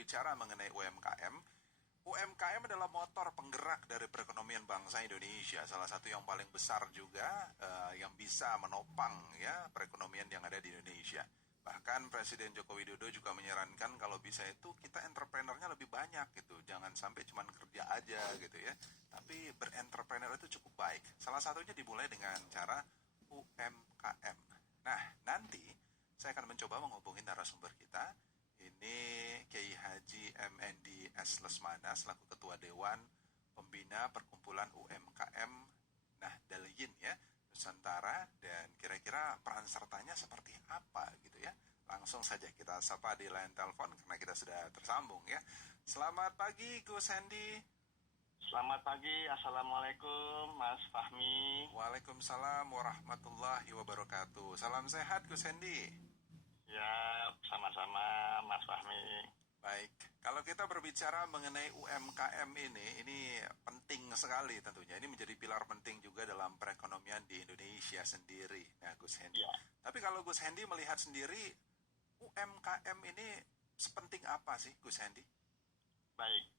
berbicara mengenai UMKM, UMKM adalah motor penggerak dari perekonomian bangsa Indonesia, salah satu yang paling besar juga yang bisa menopang ya perekonomian yang ada di Indonesia. Bahkan Presiden Joko Widodo juga menyarankan kalau bisa itu kita entrepreneurnya lebih banyak gitu, jangan sampai cuma kerja aja gitu ya, tapi berentrepreneur itu cukup baik. Salah satunya dimulai dengan cara UMKM. Nah, nanti saya akan mencoba menghubungi narasumber kita. Ini Kiai Haji MND S. Lesmana selaku Ketua Dewan Pembina Perkumpulan UMKM Nahdliyin ya, Nusantara, dan kira-kira peran sertanya seperti apa gitu ya. Langsung saja kita sapa di line telepon karena kita sudah tersambung ya. Selamat pagi Gus Hendy. Selamat pagi, Assalamualaikum Mas Fahmi. Waalaikumsalam warahmatullahi wabarakatuh. Salam sehat Gus Hendy. Ya, sama-sama Mas Fahmi. Baik, kalau kita berbicara mengenai UMKM ini penting sekali tentunya. Ini menjadi pilar penting juga dalam perekonomian di Indonesia sendiri. Nah, Gus Hendy. Ya. Tapi kalau Gus Hendy melihat sendiri, UMKM ini sepenting apa sih, Gus Hendy? Baik,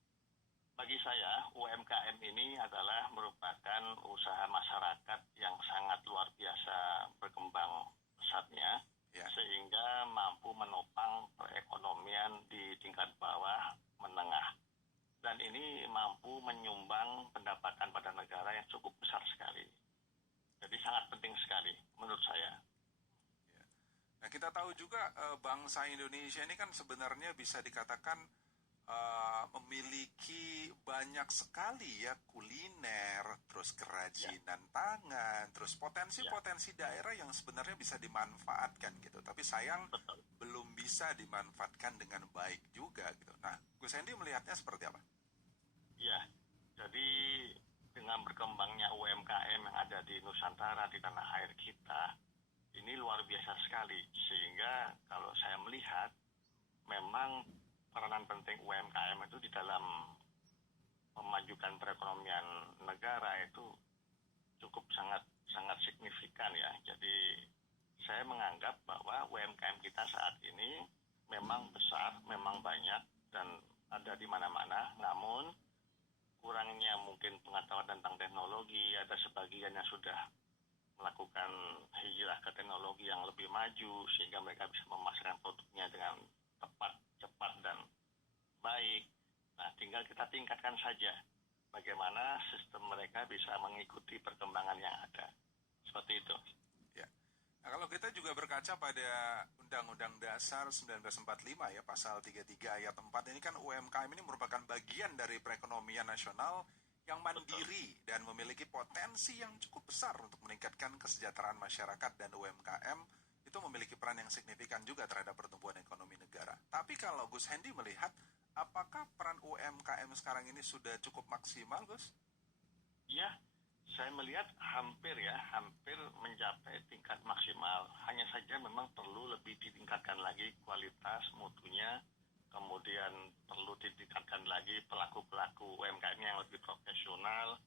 bagi saya UMKM ini adalah merupakan usaha masyarakat yang sangat luar biasa berkembang pesatnya. Ya. Sehingga mampu menopang perekonomian di tingkat bawah menengah. Dan ini mampu menyumbang pendapatan pada negara yang cukup besar sekali. Jadi sangat penting sekali menurut saya. Ya. Nah, kita tahu juga bangsa Indonesia ini kan sebenarnya bisa dikatakan memiliki banyak sekali ya kuliner, terus kerajinan tangan, terus potensi-potensi daerah yang sebenarnya bisa dimanfaatkan gitu. Tapi sayang belum bisa dimanfaatkan dengan baik juga gitu. Nah, Gus Hendy melihatnya seperti apa? Ya, jadi dengan berkembangnya UMKM yang ada di Nusantara, di tanah air kita, ini luar biasa sekali. Sehingga kalau saya melihat memang peranan penting UMKM itu di dalam memajukan perekonomian negara itu cukup sangat signifikan ya. Jadi saya menganggap bahwa UMKM kita saat ini memang besar, memang banyak dan ada di mana-mana. Namun kurangnya mungkin pengetahuan tentang teknologi, ada sebagian yang sudah melakukan hijrah ke teknologi yang lebih maju sehingga mereka bisa memasarkan produknya dengan tepat, cepat, dan baik. Nah, tinggal kita tingkatkan saja bagaimana sistem mereka bisa mengikuti perkembangan yang ada. Seperti itu. Ya. Nah, kalau kita juga berkaca pada Undang-Undang Dasar 1945 ya, pasal 33 ayat 4, ini kan UMKM ini merupakan bagian dari perekonomian nasional yang mandiri dan memiliki potensi yang cukup besar untuk meningkatkan kesejahteraan masyarakat, dan UMKM itu memiliki peran yang signifikan juga terhadap pertumbuhan ekonomi negara. Tapi kalau Gus Hendy melihat, apakah peran UMKM sekarang ini sudah cukup maksimal, Gus? Ya, saya melihat hampir mencapai tingkat maksimal. Hanya saja memang perlu lebih ditingkatkan lagi kualitas mutunya, kemudian perlu ditingkatkan lagi pelaku-pelaku UMKM yang lebih profesional,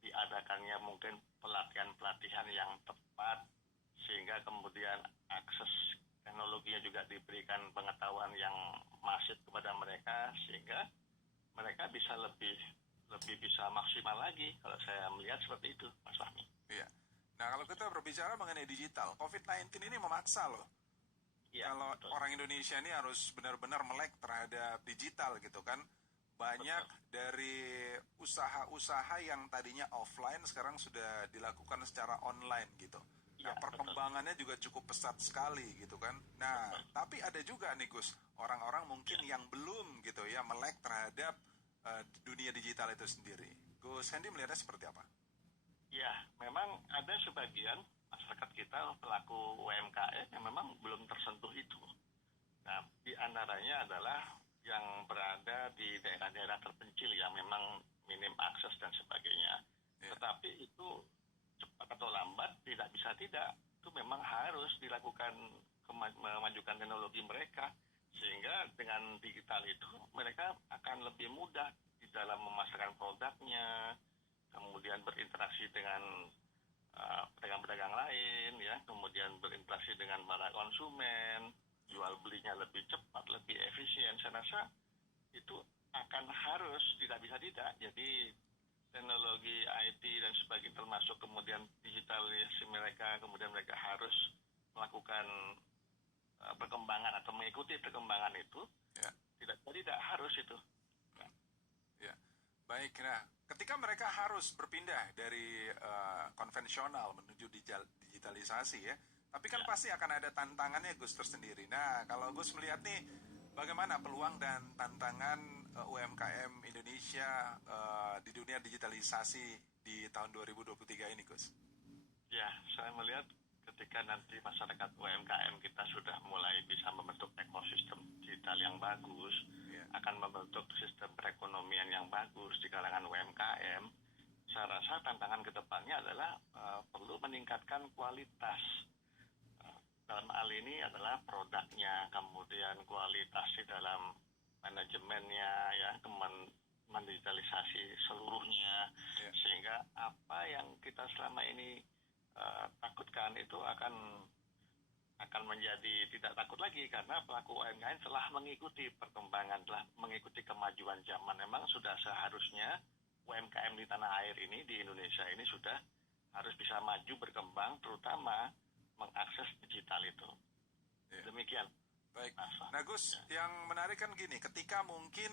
diadakannya mungkin pelatihan-pelatihan yang tepat, sehingga kemudian akses teknologinya juga diberikan pengetahuan yang masif kepada mereka, sehingga mereka bisa lebih bisa maksimal lagi. Kalau saya melihat seperti itu, Mas Fahmi. Iya. Nah, kalau kita berbicara mengenai digital, COVID-19 ini memaksa loh. Ya, kalau betul. Orang Indonesia ini harus benar-benar melek terhadap digital gitu kan. Banyak dari usaha-usaha yang tadinya offline sekarang sudah dilakukan secara online gitu. Nah, perkembangannya juga cukup pesat sekali gitu kan. Nah, tapi ada juga nih Gus, orang-orang mungkin yang belum gitu ya melek terhadap dunia digital itu sendiri. Gus Hendy melihatnya seperti apa? Ya, memang ada sebagian masyarakat kita pelaku UMKM yang memang belum tersentuh itu. Nah, di antaranya adalah yang berada di daerah-daerah terpencil yang memang minim akses dan sebagainya. Tetapi itu cepat atau lambat, tidak bisa tidak, itu memang harus dilakukan memajukan teknologi mereka, sehingga dengan digital itu mereka akan lebih mudah di dalam memasarkan produknya, kemudian berinteraksi dengan pedagang-pedagang lain, ya, kemudian berinteraksi dengan para konsumen, jual belinya lebih cepat, lebih efisien. Saya rasa itu akan harus tidak bisa tidak. Jadi teknologi IT dan sebagainya termasuk kemudian digitalisasi mereka, kemudian mereka harus melakukan perkembangan atau mengikuti perkembangan itu. Ya. Tidak harus itu. Ya, baik. Nah, ketika mereka harus berpindah dari konvensional menuju digitalisasi ya, tapi kan pasti akan ada tantangannya Gus tersendiri. Nah, kalau Gus melihat nih, bagaimana peluang dan tantangan UMKM Indonesia di dunia digitalisasi di tahun 2023 ini, Gus? Ya, saya melihat ketika nanti masyarakat UMKM kita sudah mulai bisa membentuk ekosistem digital yang bagus, akan membentuk sistem perekonomian yang bagus di kalangan UMKM, saya rasa tantangan kedepannya adalah perlu meningkatkan kualitas. Dalam hal ini adalah produknya, kemudian kualitas di dalam manajemennya, ya, mendigitalisasi seluruhnya, sehingga apa yang kita selama ini takutkan itu akan menjadi tidak takut lagi, karena pelaku UMKM telah mengikuti perkembangan, telah mengikuti kemajuan zaman. Memang sudah seharusnya UMKM di tanah air ini, di Indonesia ini sudah harus bisa maju berkembang, terutama mengakses digital itu. Demikian. Baik. Nah Gus, yang menarik kan gini, ketika mungkin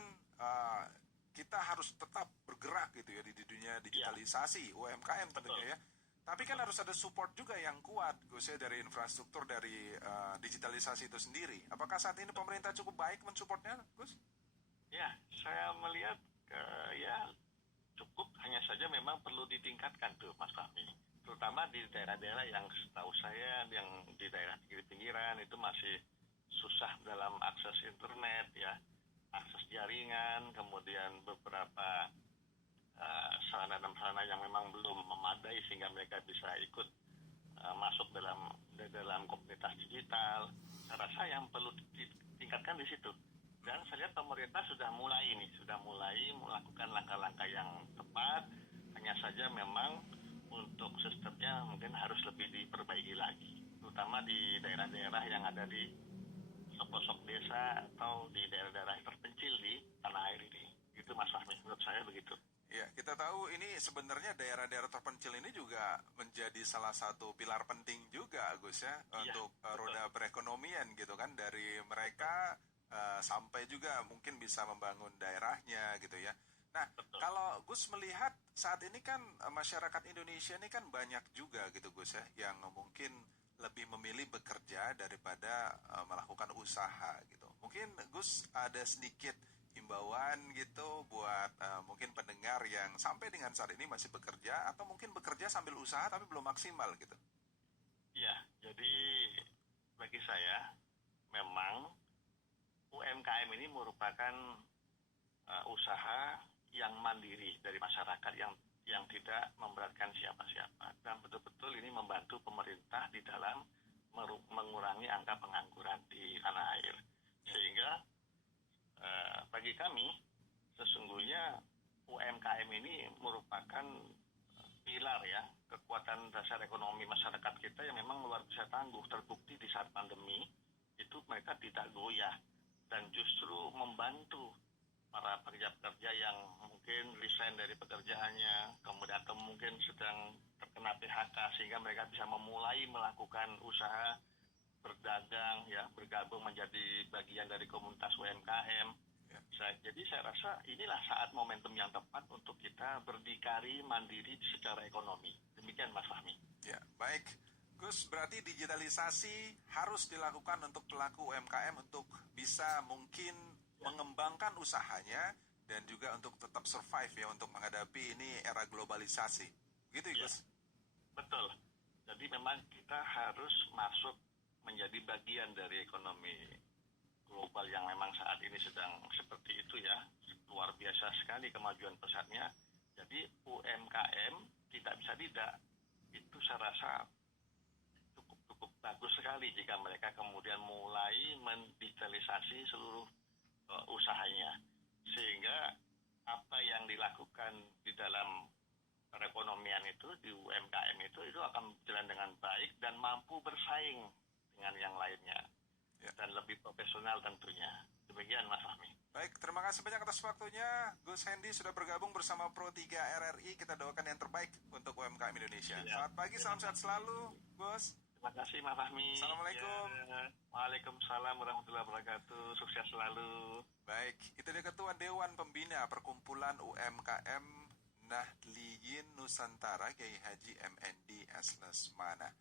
kita harus tetap bergerak gitu ya di dunia digitalisasi, UMKM tentunya ya. Tapi kan harus ada support juga yang kuat, Gus, ya, dari infrastruktur, dari digitalisasi itu sendiri. Apakah saat ini pemerintah cukup baik mensupportnya, Gus? Ya, saya melihat ya cukup, hanya saja memang perlu ditingkatkan tuh, Mas Fahmi. Terutama di daerah-daerah yang setahu saya, yang di daerah pinggir-pinggiran itu masih susah dalam akses internet, ya, akses jaringan, kemudian beberapa sarana dan prasarana yang memang belum memadai sehingga mereka bisa ikut masuk dalam komunitas digital. Saya rasa yang perlu ditingkatkan di situ. Dan saya lihat pemerintah sudah mulai melakukan langkah-langkah yang tepat. Hanya saja memang untuk sistemnya mungkin harus lebih diperbaiki lagi, terutama di daerah-daerah yang ada di pelosok desa atau di daerah-daerah terpencil di tanah air ini. Itu Mas Fahmi, menurut saya begitu. Ya, kita tahu ini sebenarnya daerah-daerah terpencil ini juga menjadi salah satu pilar penting juga, Gus, ya, untuk roda perekonomian gitu kan, dari mereka sampai juga mungkin bisa membangun daerahnya gitu ya. Nah, kalau Gus melihat saat ini kan masyarakat Indonesia ini kan banyak juga gitu, Gus, ya, yang mungkin lebih memilih bekerja daripada melakukan usaha gitu. Mungkin Gus ada sedikit himbauan gitu buat mungkin pendengar yang sampai dengan saat ini masih bekerja atau mungkin bekerja sambil usaha tapi belum maksimal gitu. Iya, jadi bagi saya memang UMKM ini merupakan usaha yang mandiri dari masyarakat yang tidak memberatkan siapa-siapa, dan betul-betul ini membantu pemerintah di dalam mengurangi angka pengangguran di tanah air. Sehingga bagi kami sesungguhnya UMKM ini merupakan pilar, ya, kekuatan dasar ekonomi masyarakat kita yang memang luar biasa tangguh. Terbukti di saat pandemi itu mereka tidak goyah dan justru membantu para pekerja-pekerja yang mungkin resign dari pekerjaannya, kemudian atau mungkin sedang terkena PHK, sehingga mereka bisa memulai melakukan usaha, berdagang, ya, bergabung menjadi bagian dari komunitas UMKM. Jadi saya rasa inilah saat momentum yang tepat untuk kita berdikari mandiri secara ekonomi. Demikian Mas Fahmi. Ya, baik. Gus, berarti digitalisasi harus dilakukan untuk pelaku UMKM untuk bisa mungkin mengembangkan usahanya dan juga untuk tetap survive, ya, untuk menghadapi ini era globalisasi. Begitu ya, Gus? Betul. Jadi memang kita harus masuk menjadi bagian dari ekonomi global yang memang saat ini sedang seperti itu, ya. Luar biasa sekali kemajuan pesatnya. Jadi UMKM tidak bisa tidak. Itu saya rasa cukup bagus sekali jika mereka kemudian mulai mendigitalisasi seluruh usahanya. Sehingga apa yang dilakukan di dalam perekonomian itu, di UMKM itu akan berjalan dengan baik dan mampu bersaing dengan yang lainnya. Dan lebih profesional tentunya. Demikian Mas Fahmi. Baik, terima kasih banyak atas waktunya. Gus Hendy sudah bergabung bersama Pro 3 RRI. Kita doakan yang terbaik untuk UMKM Indonesia. Ya, Selamat pagi, salam sehat selalu, Gus. terima kasih Mas Fahmi. Assalamualaikum. Ya, Waalaikumsalam warahmatullahi wabarakatuh. Sukses selalu. Baik, itu dia Ketua Dewan Pembina Perkumpulan UMKM Nahdliyin Nusantara, Kiai Haji MND S. Lesmana.